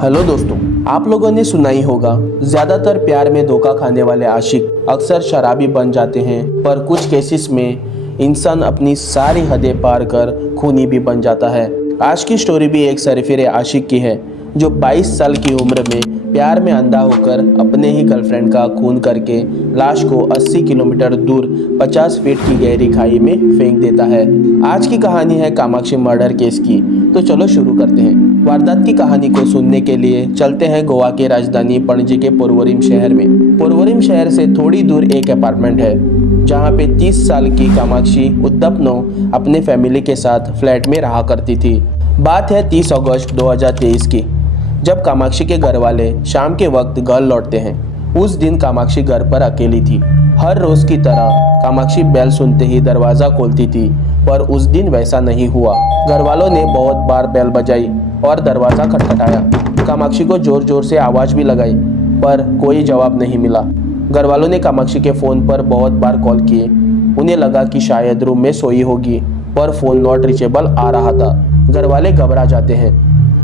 Hello दोस्तों, आप लोगों ने सुना ही होगा, ज्यादातर प्यार में धोखा खाने वाले आशिक अक्सर शराबी बन जाते हैं। पर कुछ केसेस में इंसान अपनी सारी हदें पार कर खूनी भी बन जाता है। आज की स्टोरी भी एक सरफिरे आशिक की है, जो 22 साल की उम्र में प्यार में अंधा होकर अपने ही गर्लफ्रेंड का खून करके लाश को 80 किलोमीटर दूर 50 फीट की गहरी खाई में फेंक देता है। आज की कहानी है कामाक्षी मर्डर केस की। तो चलो शुरू करते हैं। वारदात की कहानी को सुनने के लिए चलते हैं गोवा की राजधानी पणजी के पोरवोरिम शहर में। पोरवोरिम शहर से थोड़ी दूर एक अपार्टमेंट है, जहाँ पे 30 साल की कामाक्षी उद्दपनो अपने फैमिली के साथ फ्लैट में रहा करती थी। बात है 30 अगस्त 2023 की, जब कामाक्षी के घर वाले शाम के वक्त घर लौटते हैं। उस दिन कामाक्षी घर पर अकेली थी। हर रोज की तरह कामाक्षी बेल सुनते ही दरवाजा खोलती थी, पर उस दिन वैसा नहीं हुआ। घर वालों ने बहुत बार बेल बजाई और दरवाजा खटखटाया। कामाक्षी को जोर जोर से आवाज भी लगाई, पर कोई जवाब नहीं मिला। घर वालों ने कामाक्षी के फोन पर बहुत बार कॉल किए। उन्हें लगा कि शायद रूम में सोई होगी, पर फोन नॉट रीचेबल आ रहा था। घर वाले घबरा जाते हैं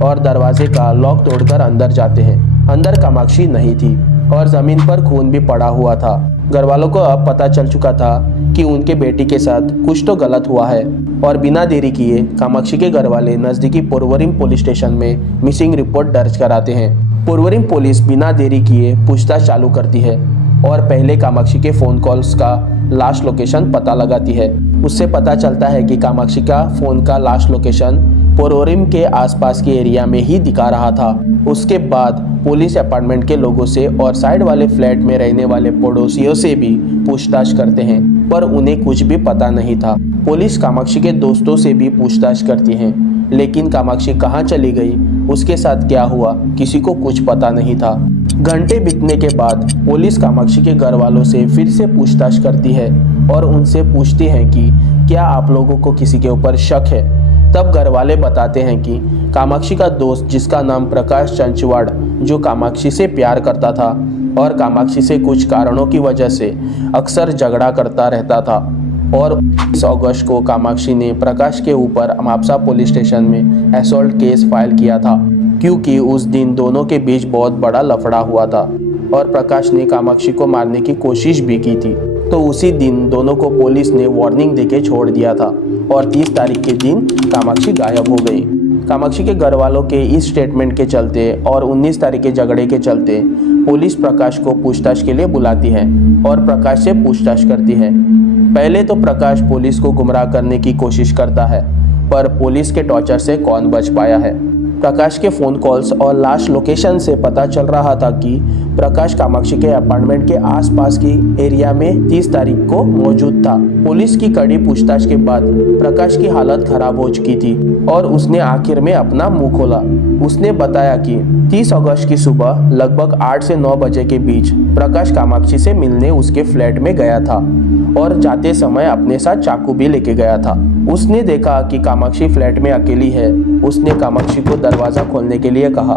और दरवाजे का लॉक तोड़कर अंदर जाते हैं। अंदर कामाक्षी नहीं थी और जमीन पर खून भी पड़ा हुआ था। घर वालों को अब पता चल चुका था कि उनके बेटी के साथ कुछ तो गलत हुआ है, और बिना देरी किए कामाक्षी के घर वाले नजदीकी पोरवोरिम पुलिस स्टेशन में मिसिंग रिपोर्ट दर्ज कराते हैं। पोरवोरिम पुलिस बिना देरी किए पूछताछ चालू करती है और पहले कामाक्षी के फोन कॉल्स का लास्ट लोकेशन पता लगाती है। उससे पता चलता है कि कामाक्षी का फोन का लास्ट लोकेशन पोरवोरिम के आसपास के एरिया में ही दिखा रहा था। उसके बाद पुलिस अपार्टमेंट के लोगों से और साइड वाले फ्लैट में रहने वाले पड़ोसियों से भी पूछताछ करते हैं, पर उन्हें कुछ भी पता नहीं था। पुलिस कामाक्षी के दोस्तों से भी पूछताछ करती है, लेकिन कामाक्षी कहाँ चली गई, उसके साथ क्या हुआ, किसी को कुछ पता नहीं था। घंटे बीतने के बाद पुलिस कामाक्षी के घर वालों से फिर से पूछताछ करती है और उनसे पूछती है कि क्या आप लोगों को किसी के ऊपर शक है। तब घर वाले बताते हैं कि कामाक्षी का दोस्त, जिसका नाम प्रकाश चंचवाड़, जो कामाक्षी से प्यार करता था और कामाक्षी से कुछ कारणों की वजह से अक्सर झगड़ा करता रहता था, और 20 अगस्त को कामाक्षी ने प्रकाश के ऊपर मापसा पुलिस स्टेशन में असॉल्ट केस फाइल किया था, क्योंकि उस दिन दोनों के बीच बहुत बड़ा लफड़ा हुआ था और प्रकाश ने कामाक्षी को मारने की कोशिश भी की थी। तो उसी दिन दोनों को पुलिस ने वार्निंग देके छोड़ दिया था और 30 तारीख के दिन कामाक्षी गायब हो गई। कामाक्षी के घर वालों के इस स्टेटमेंट के चलते और 19 तारीख के झगड़े के चलते पुलिस प्रकाश को पूछताछ के लिए बुलाती है और प्रकाश से पूछताछ करती है। पहले तो प्रकाश पुलिस को गुमराह करने की कोशिश करता है, पर पुलिस के टॉर्चर से कौन बच पाया है। प्रकाश के फ़ोन कॉल्स और लास्ट लोकेशन से पता चल रहा था कि प्रकाश कामाक्षी के अपार्टमेंट के आसपास की एरिया में 30 तारीख को मौजूद था। पुलिस की कड़ी पूछताछ के बाद प्रकाश की हालत खराब हो चुकी थी और उसने आखिर में अपना मुंह खोला। उसने बताया कि 30 अगस्त की सुबह लगभग 8 से 9 बजे के बीच प्रकाश कामाक्षी से मिलने उसके फ्लैट में गया था और जाते समय अपने साथ चाकू भी लेके गया था। उसने देखा कि कामाक्षी फ्लैट में अकेली है। उसने कामाक्षी को दरवाजा खोलने के लिए कहा,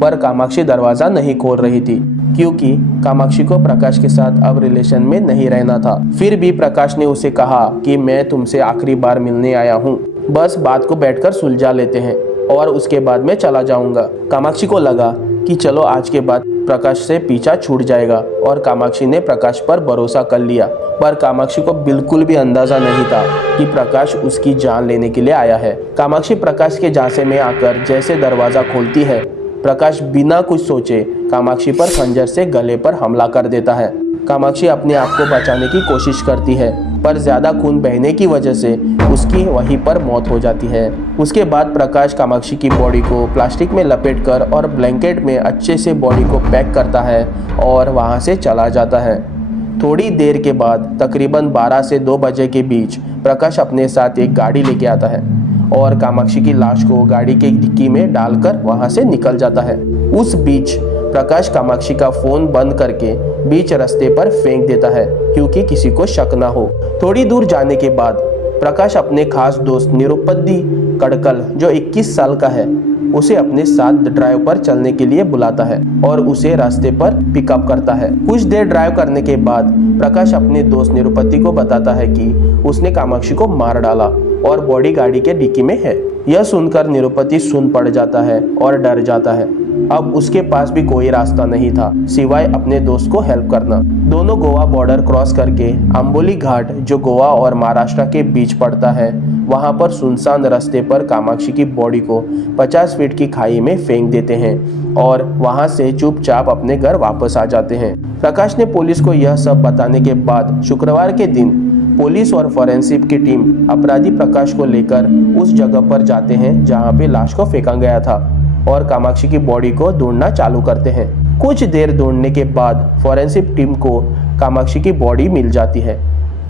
पर कामाक्षी दरवाजा नहीं खोल रही थी, क्योंकि कामाक्षी को प्रकाश के साथ अब रिलेशन में नहीं रहना था। फिर भी प्रकाश ने उसे कहा कि मैं तुमसे आखिरी बार मिलने आया हूँ, बस बात को बैठकर सुलझा लेते हैं और उसके बाद मैं चला जाऊंगा। कामाक्षी को लगा कि चलो आज के बाद प्रकाश से पीछा छूट जाएगा, और कामाक्षी ने प्रकाश पर भरोसा कर लिया। पर कामाक्षी को बिल्कुल भी अंदाजा नहीं था कि प्रकाश उसकी जान लेने के लिए आया है। कामाक्षी प्रकाश के झांसे में आकर जैसे दरवाजा खोलती है, प्रकाश बिना कुछ सोचे कामाक्षी पर खंजर से गले पर हमला कर देता है। कामाक्षी अपने आप को बचाने की कोशिश करती है, पर ज्यादा खून बहने की वजह से उसकी वहीं पर मौत हो जाती है। उसके बाद प्रकाश कामाक्षी की बॉडी को प्लास्टिक में लपेटकर और ब्लैंकेट में अच्छे से बॉडी को पैक करता है और वहां से चला जाता है। थोड़ी देर के बाद तकरीबन 12 से 2 बजे के बीच प्रकाश अपने साथ एक गाड़ी लेके आता है और कामाक्षी की लाश को गाड़ी के डिक्की में डालकर वहां से निकल जाता है। उस बीच प्रकाश कामाक्षी का फोन बंद करके बीच रास्ते पर फेंक देता है, क्योंकि किसी को शक ना हो। थोड़ी दूर जाने के बाद प्रकाश अपने खास दोस्त निरुपति कड़कल, जो 21 साल का है, उसे अपने साथ ड्राइव पर चलने के लिए बुलाता है और उसे रास्ते पर पिकअप करता है। कुछ देर ड्राइव करने के बाद प्रकाश अपने दोस्त निरुपति को बताता है कि उसने कामाक्षी को मार डाला और बॉडी गाड़ी के डिक्की में है। यह सुनकर निरुपति सुन पड़ जाता है और डर जाता है। अब उसके पास भी कोई रास्ता नहीं था सिवाय अपने दोस्त को हेल्प करना। दोनों गोवा बॉर्डर क्रॉस करके आंबोली घाट, जो गोवा और महाराष्ट्र के बीच पड़ता है, वहां पर सुनसान रास्ते पर कामाक्षी की बॉडी को 50 फीट की खाई में फेंक देते हैं और वहां से चुपचाप अपने घर वापस आ जाते हैं। प्रकाश ने पुलिस को यह सब बताने के बाद शुक्रवार के दिन पुलिस और फॉरेंसिक की टीम अपराधी प्रकाश को लेकर उस जगह पर जाते हैं जहां पे लाश को फेंका गया था और कामाक्षी की बॉडी को ढूंढना चालू करते हैं। कुछ देर ढूंढने के बाद फॉरेंसिक टीम को कामाक्षी की बॉडी मिल जाती है,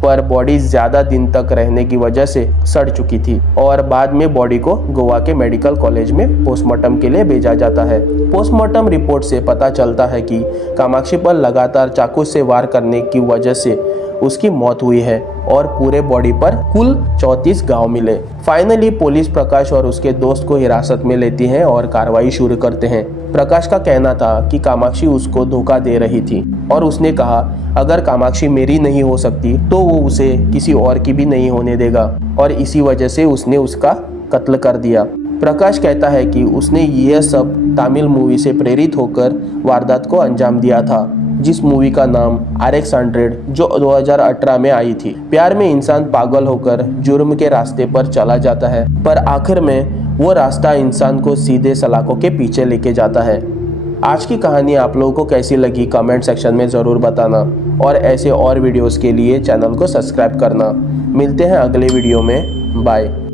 पर बॉडी ज्यादा दिन तक रहने की वजह से सड़ चुकी थी और बाद में बॉडी को गोवा के मेडिकल कॉलेज में पोस्टमार्टम के लिए भेजा जाता है। पोस्टमार्टम रिपोर्ट से पता चलता है कि कामाक्षी पर लगातार चाकू से वार करने की वजह से उसकी मौत हुई है और पूरे बॉडी पर कुल 34 घाव मिले। फाइनली पुलिस प्रकाश और उसके दोस्त को हिरासत में लेती है और कार्रवाई शुरू करते हैं। प्रकाश का कहना था कि कामाक्षी उसको धोखा दे रही थी और उसने कहा अगर कामाक्षी मेरी नहीं हो सकती तो वो उसे किसी और की भी नहीं होने देगा और इसी वजह से उसने उसका कत्ल कर दिया। प्रकाश कहता है कि उसने यह सब तमिल मूवी से प्रेरित होकर वारदात को अंजाम दिया था, जिस मूवी का नाम RX 100 जो 2018 में आई थी। प्यार में इंसान पागल होकर जुर्म के रास्ते पर चला जाता है, पर आखिर में वो रास्ता इंसान को सीधे सलाखों के पीछे लेके जाता है। आज की कहानी आप लोगों को कैसी लगी कमेंट सेक्शन में ज़रूर बताना और ऐसे और वीडियोस के लिए चैनल को सब्सक्राइब करना। मिलते हैं अगले वीडियो में, बाय।